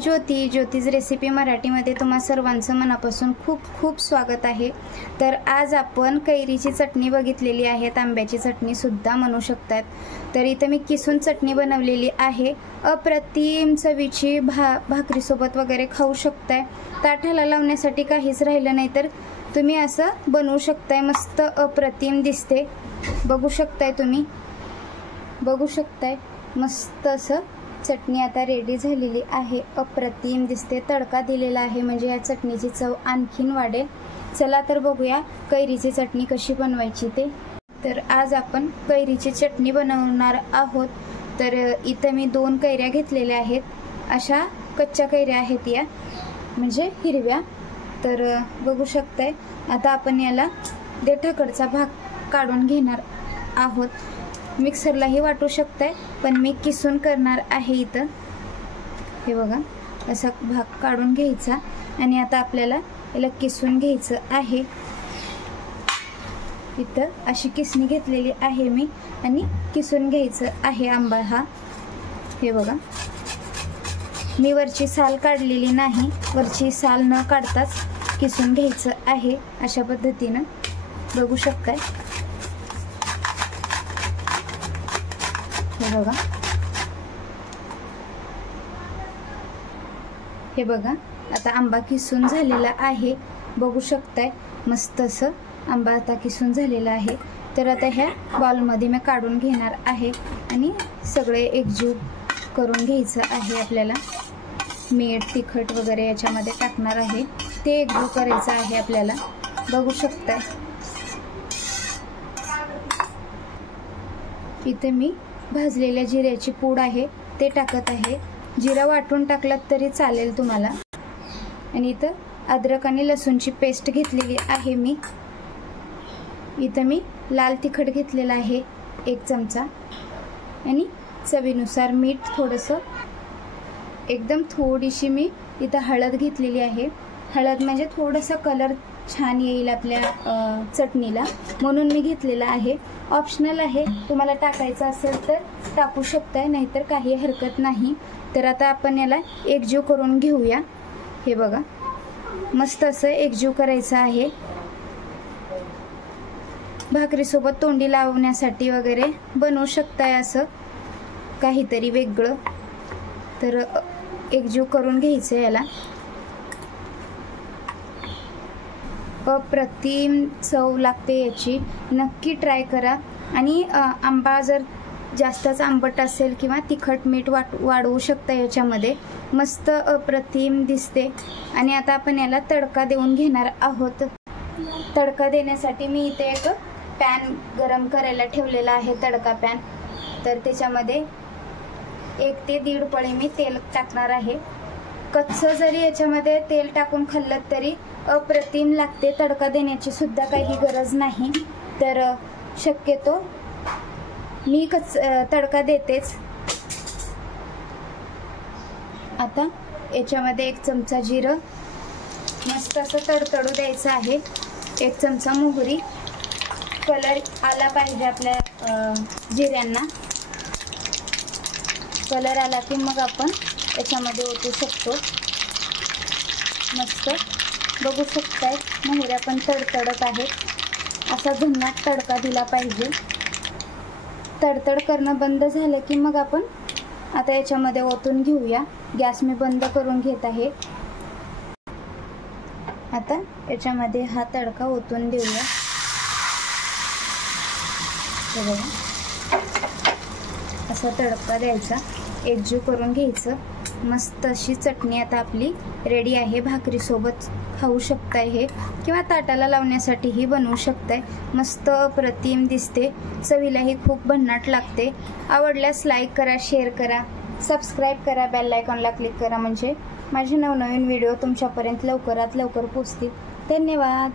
ज्योतिज recipe मराठीमध्ये तुम्हा सर्वांचं मनापासून खूप खूप स्वागत आहे। तर आज आपण कैरीची चटणी बघितलेली आहे, आंब्याची चटणी सुद्धा म्हणू शकतात। तर इथं मी किसून चटणी बनवलेली आहे, अप्रतिम चवीची भाकरी सोबत वगैरे खाऊ शकताय। ताटाला लावण्यासाठी काहीच राहिलं नाही तर तुम्ही असं बनवू शकताय। मस्त अप्रतिम दिसते, बघू शकताय तुम्ही, बघू शकताय मस्त असं चटणी आता रेडी झालेली आहे। अप्रतिम दिसते, तडका दिलेला आहे म्हणजे या चटणीची चव आणखीन वाढेल। चला तर बघूया कैरीची चटणी कशी बनवायची ते। तर आज आपण कैरीची चटणी बनवणार आहोत। तर इथं मी 2 कैऱ्या घेतलेल्या आहेत, अशा कच्च्या कैऱ्या आहेत या, म्हणजे हिरव्या। तर बघू शकताय आता आपण याला देठाकडचा भाग काढून घेणार आहोत। मिक्सरलाही वाटू शकताय, पण मी किसून करणार आहे इथं। हे बघा, असा भाग काढून घ्यायचा आणि आता आपल्याला याला किसून घ्यायचं आहे। इथं अशी किसणी घेतलेली आहे मी आणि किसून घ्यायचं आहे आंबा हा। हे बघा, मी वरची साल काढलेली नाही, वरची साल न काढताच किसून घ्यायचं आहे अशा पद्धतीनं, बघू शकताय। हे बघा, हे बघा आता आंबा किसून झालेला आहे, बघू शकताय मस्त असं आंबा आता किसून झालेला आहे। तर आता ह्या बाउलमध्ये मी काढून घेणार आहे आणि सगळे एकजीव करून घ्यायचं आहे आपल्याला। मीठ तिखट वगैरे याच्यामध्ये टाकणार आहे, ते एकजीव करायचं आहे आपल्याला, बघू शकताय। इथे मी भाजलेल्या जिऱ्याची पूड आहे ते टाकत आहे, जिरा वाटून टाकलात तरी चालेल तुम्हाला। आणि इथं अद्रक आणि लसूणची पेस्ट घेतलेली आहे मी। इथं मी लाल तिखट घेतलेला आहे 1 चमचा आणि चवीनुसार मीठ थोडंसं, एकदम थोडीशी मी इथं हळद घेतलेली आहे। हळद म्हणजे थोडंसं कलर छान येईल आपल्या चटणीला, म्हणून मी घेतलेला आहे। ऑप्शनल आहे, तुम्हाला टाकायचं असेल तर टाकू शकताय, नाहीतर काही हरकत नाही। तर आता आपण याला एकजीव करून घेऊया। हे बघा, मस्त असं एकजीव करायचं आहे। भाकरीसोबत तोंडी लावण्यासाठी वगैरे बनवू शकताय असं काहीतरी वेगळं। तर एकजीव करून घ्यायचं याला। अप्रतिम चव लागते याची, नक्की ट्राय करा। आणि आंबा जर जास्तच आंबट असेल किंवा तिखट मीठ वाढवू शकता याच्यामध्ये, मस्त अप्रतिम दिसते। आणि आता आपण याला तडका देऊन घेणार आहोत। तडका देण्यासाठी मी इथे एक पॅन गरम करायला ठेवलेला आहे, तडका पॅन। तर त्याच्यामध्ये 1 ते 1.5 पळी मी तेल टाकणार आहे। कच्चं जरी याच्यामध्ये तेल टाकून खाल्लं तरी अप्रतिम लागते, तडका देण्याची सुद्धा काही गरज नाही। तर शक्यतो मी तडका देतेच। आता याच्यामध्ये 1 चमचा जिरं मस्त असं तडतडू द्यायचं आहे, 1 चमचा मोहरी, कलर आला पाहिजे आपल्या जिऱ्यांना। कलर आला की मग आपण याच्यामध्ये ओतू शकतो। मस्त बघू शकताय मोहऱ्या पण तडतडत आहेत, असा झुणका तडका दिला पाहिजे। तडतड करणं बंद झालं की मग आपण आता याच्यामध्ये ओतून घेऊया। गॅस मी बंद करून घेत आहे। आता याच्यामध्ये हा तडका ओतून देऊया। असा तडका द्यायचा, एकजीव करून घ्यायचं। मस्त अशी चटणी आता आपली रेडी आहे, भाकरीसोबत खाऊ शकताय हे, किंवा ताटाला लावण्यासाठीही बनवू शकताय। मस्त अप्रतिम दिसते, चवीलाही खूप भन्नाट लागते। आवडल्यास लाईक करा, शेअर करा, सबस्क्राईब करा, बेल आयकॉनला क्लिक करा, म्हणजे माझे नवनवीन व्हिडिओ तुमच्यापर्यंत लवकरात लवकर पोहोचतील। धन्यवाद।